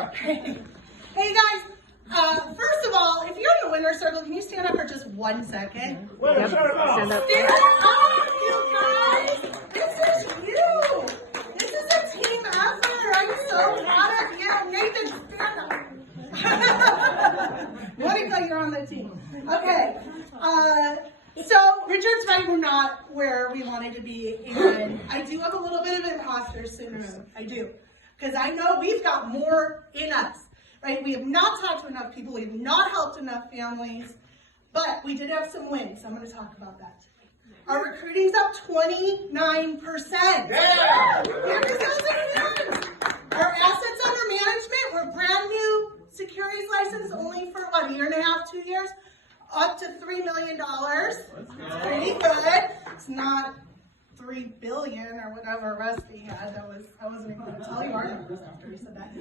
Hey guys, first of all, if you're in the winner's circle, can you stand up for just 1 second? Stand up. Stand up, you guys! This is you! This is a team effort! I'm so proud of you! Nathan, stand up! Monica, you're on the team. Okay, so Richard's right, we're not where we wanted to be, and I do have a little bit of imposter syndrome. I do. Because I know we've got more in us, right? We have not talked to enough people. We have not helped enough families. But we did have some wins. I'm going to talk about that today. Our recruiting's up 29%. Yeah! Our assets under management, we're brand new securities license only for what, a year and a half, 2 years? Up to $3 million. It's pretty good. It's not $3 billion or whatever Rusty had. I wasn't even going to tell you our numbers after he said that.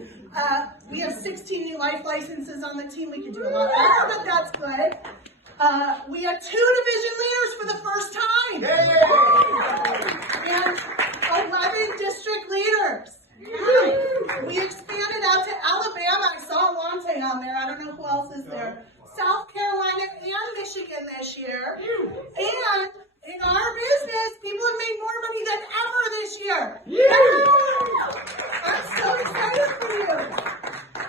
We have 16 new life licenses on the team. We could do a lot better, but that's good. We had 2 division leaders for the first time. And 11 district leaders. We expanded out to Alabama. I saw Alante on there. I don't know who else is there. South Carolina and Michigan this year. And in our business, people have made more money than ever this year. I'm so excited for you.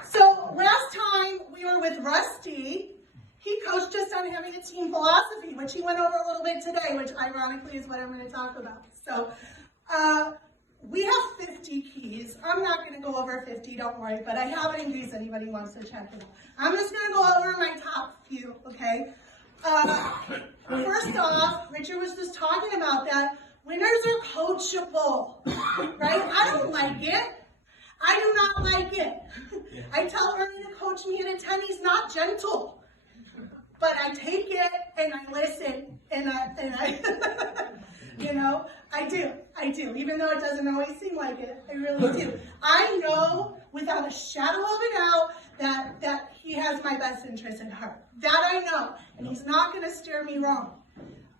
So last time we were with Rusty, he coached us on having a team philosophy, which he went over a little bit today, which ironically is what I'm going to talk about. So we have 50 keys. I'm not going to go over 50, don't worry, but I have it in case anybody wants to check it out. I'm just going to go over my top few, okay? First off, Richard was just talking about that. Winners are coachable, right? I don't like it. I do not like it. I tell Ernie to coach me at a 10. He's not gentle. But I take it and I listen and I you know, I do. Even though it doesn't always seem like it, I really do. I know without a shadow of a doubt that he has my best interest at heart. That I know, and he's not going to steer me wrong.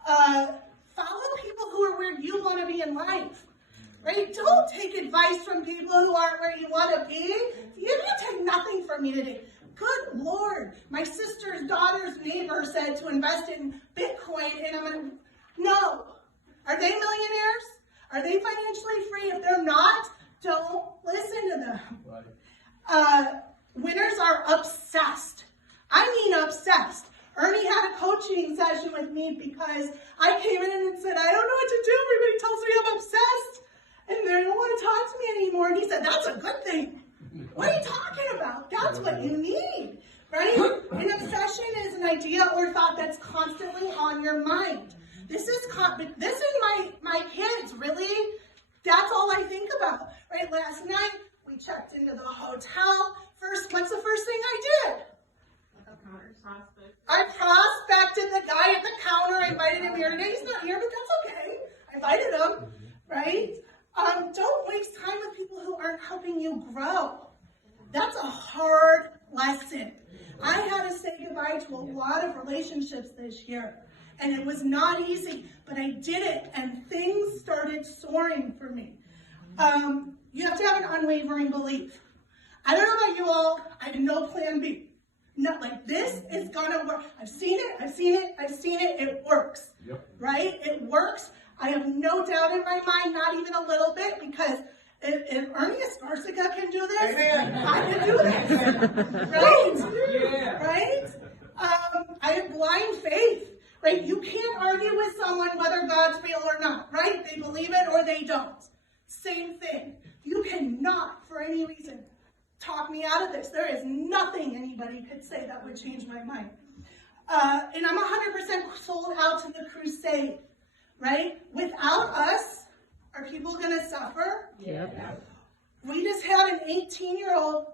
Follow people who are where you want to be in life, right? Don't take advice from people who aren't where you want to be. You take nothing from me today. Good Lord, my sister's daughter's neighbor said to invest in Bitcoin, and I'm going to, no. Are they millionaires? Are they financially free? If they're not, don't listen to them. Winners are obsessed. I mean obsessed. Ernie had a coaching session with me because I came in and said, I don't know what to do. Everybody tells me I'm obsessed and they don't want to talk to me anymore. And he said, that's a good thing. What are you talking about? That's what you need, right? An obsession is an idea or thought that's constantly on your mind. This is my kids, really. That's all I think about, right? Last night, we checked into the hotel. What's the first thing I did? I prospected the guy at the counter. I invited him here today. He's not here, but that's okay. I invited him, right? Don't waste time with people who aren't helping you grow. That's a hard lesson. I had to say goodbye to a lot of relationships this year. And it was not easy, but I did it, and things started soaring for me. You have to have an unwavering belief. I don't know about you all, I have no plan B. Not like, this is gonna work. I've seen it, it works, right? It works. I have no doubt in my mind, not even a little bit, because if Ernie Esparcica can do this, I can do this, right? Right? I have blind faith. Right? You can't argue with someone whether God's real or not, right? They believe it or they don't. Same thing. You cannot, for any reason, talk me out of this. There is nothing anybody could say that would change my mind. And I'm 100% sold out to the crusade, right? Without us, are people going to suffer? Yeah. We just had an 18-year-old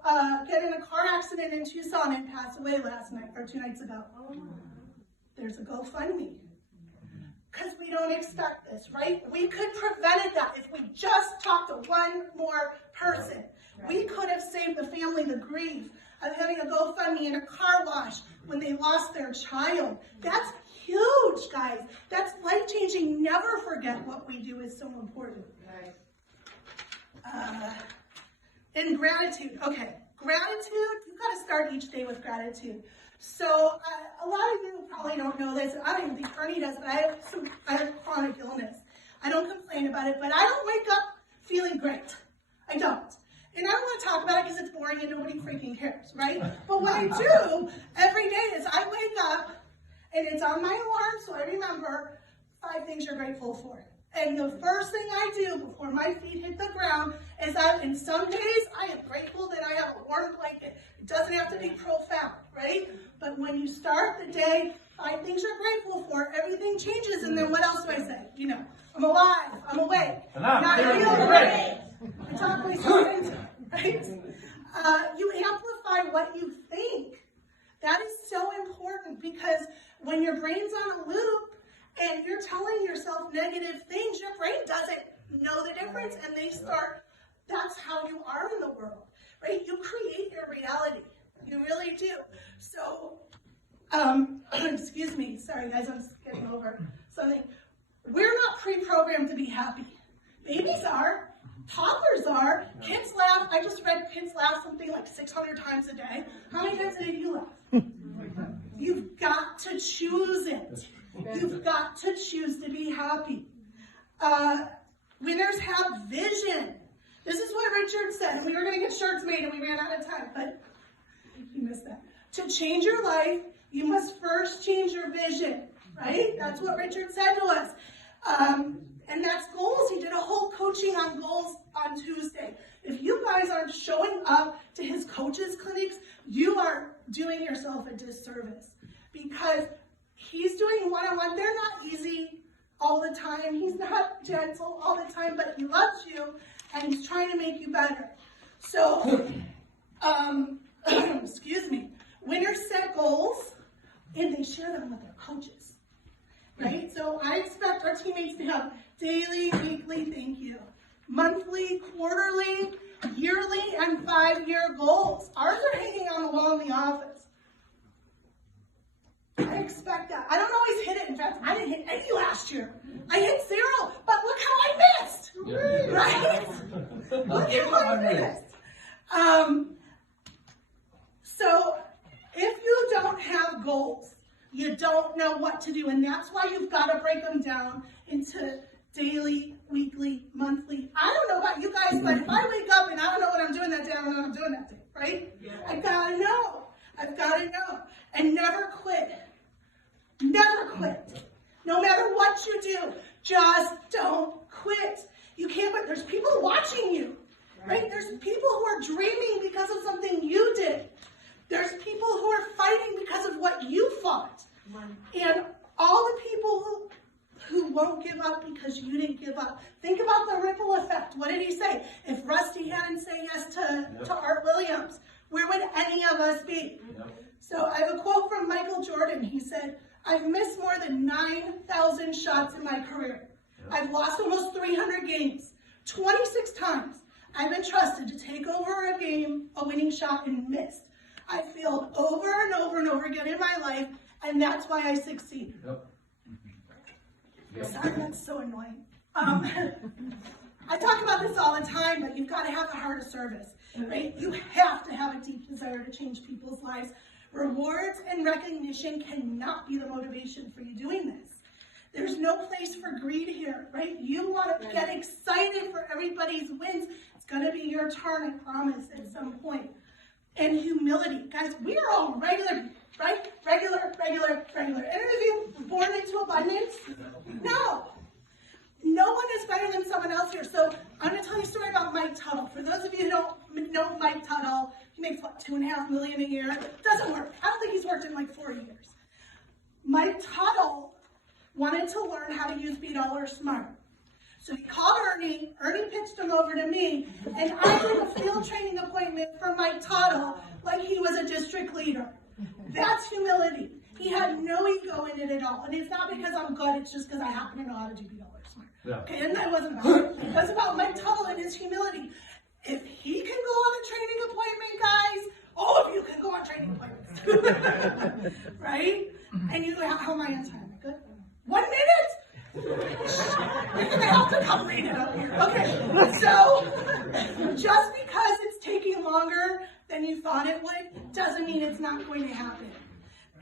get in a car accident in Tucson and pass away last night, or 2 nights ago. There's a GoFundMe. Because we don't expect this, right? We could prevented that if we just talked to one more person. We could have saved the family the grief of having a GoFundMe and a car wash when they lost their child. That's huge, guys. That's life-changing. Never forget what we do is so important. And gratitude. Okay, Gratitude, you've got to start each day with gratitude. So a lot of you probably don't know this. I don't even think Ernie does, but I have chronic illness. I don't complain about it, but I don't wake up feeling great. I don't. And I don't want to talk about it because it's boring and nobody freaking cares, right? But what I do every day is I wake up and it's on my alarm, so I remember 5 things you're grateful for. And the first thing I do before my feet hit the ground is in some days, I am grateful that I have a warm blanket. It doesn't have to be profound, right? But when you start the day, 5 things you're grateful for, everything changes. And then what else do I say? You know, I'm alive, I'm awake, not feeling great. I talk my students, right? You amplify what you think. That is so important because when your brain's on a loop, and you're telling yourself negative things, your brain doesn't know the difference, and that's how you are in the world, right? You create your reality. You really do. So, excuse me, sorry guys, I'm getting over something. We're not pre-programmed to be happy. Babies are, toddlers are, kids laugh. I just read kids laugh something like 600 times a day. How many times a day do you laugh? You've got to choose it. You've got to choose to be happy. Winners have vision. This is what Richard said, and we were going to get shirts made, and we ran out of time, but you missed that. To change your life, you must first change your vision, right? That's what Richard said to us. And that's goals. He did a whole coaching on goals on Tuesday. If you guys aren't showing up to his coaches' clinics, you are doing yourself a disservice because he's doing one-on-one. They're not easy all the time. He's not gentle all the time, but he loves you, and he's trying to make you better. So, excuse me, winners set goals, and they share them with their coaches, right? So I expect our teammates to have daily, weekly, thank you, monthly, quarterly, yearly, and 5-year goals. Ours are hanging on the wall in the office. I expect that. I don't always hit it. In fact, I didn't hit any last year. I hit 0, but look how I missed. Right? Look how I missed. So if you don't have goals, you don't know what to do. And that's why you've got to break them down into daily, weekly, monthly. I don't know about you guys, but if I wake up and I don't know what I'm doing that day, I don't know what I'm doing that day, right? Yeah. I've got to know. I've got to know. And never quit. Never quit. No matter what you do, just don't quit. You can't, but there's people watching you, right? There's people who are dreaming because of something you did. There's people who are fighting because of what you fought. And all the people who won't give up because you didn't give up. Think about the ripple effect. What did he say? If Rusty hadn't said yes to Art Williams, where would any of us be? So I have a quote from Michael Jordan. He said, I've missed more than 9,000 shots in my career. I've lost almost 300 games. 26 times I've been trusted to take over a game, a winning shot, and missed. I failed over and over and over again in my life, and that's why I succeed. Sorry, that's so annoying. I talk about this all the time, but you've got to have the heart of service, right? You have to have a deep desire to change people's lives. Rewards and recognition cannot be the motivation for you doing this. There's no place for greed here, right? You want to get excited for everybody's wins. It's going to be your turn, I promise, at some point. And humility. Guys, we are all regular, right? Regular. Any of you born into abundance? No. No one is better than someone else here. So I'm going to tell you a story about Mike Tuttle. For those of you who don't know Mike Tuttle, he makes, what, $2.5 million a year? Doesn't work. I don't think he's worked in like 4 years. Mike Tuttle wanted to learn how to use $B smart. So he called Ernie pitched him over to me, and I did a field training appointment for Mike Tuttle like he was a district leader. That's humility. He had no ego in it at all. And it's not because I'm good, it's just because I happen to know how to do $B smart. Yeah. Okay, and that wasn't about it. It was about Mike Tuttle and his humility. If he can go on a training appointment, guys, all of you can go on training appointments. Right? And you go, how am I on time? Good? 1 minute? You're going to have to come read it up here. Okay, so just because it's taking longer than you thought it would doesn't mean it's not going to happen.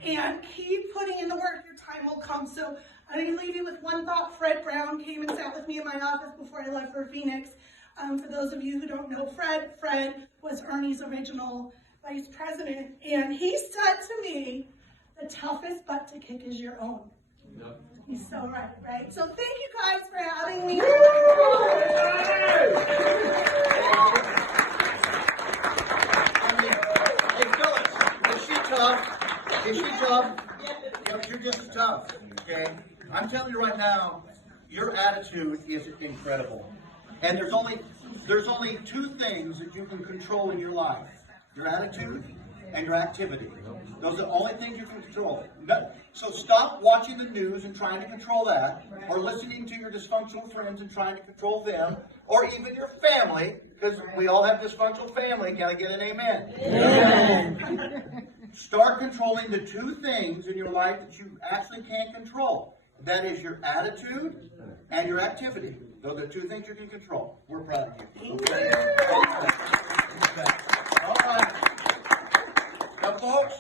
And keep putting in the work, your time will come. So I'm going to leave you with one thought. Fred Brown came and sat with me in my office before I left for Phoenix. For those of you who don't know Fred was Ernie's original vice president, and he said to me, the toughest butt to kick is your own. Yep. He's so right? So thank you guys for having me. Hey, Phyllis, is she tough? Is she tough? Yep, you're just tough, okay? I'm telling you right now, your attitude is incredible. And there's only two things that you can control in your life. Your attitude and your activity. Those are the only things you can control. So stop watching the news and trying to control that, or listening to your dysfunctional friends and trying to control them, or even your family, because we all have dysfunctional family. Can I get an amen? Amen. Start controlling the two things in your life that you actually can't control. That is your attitude and your activity. Those are two things you can control. We're proud of you. Okay. All right. Now, folks,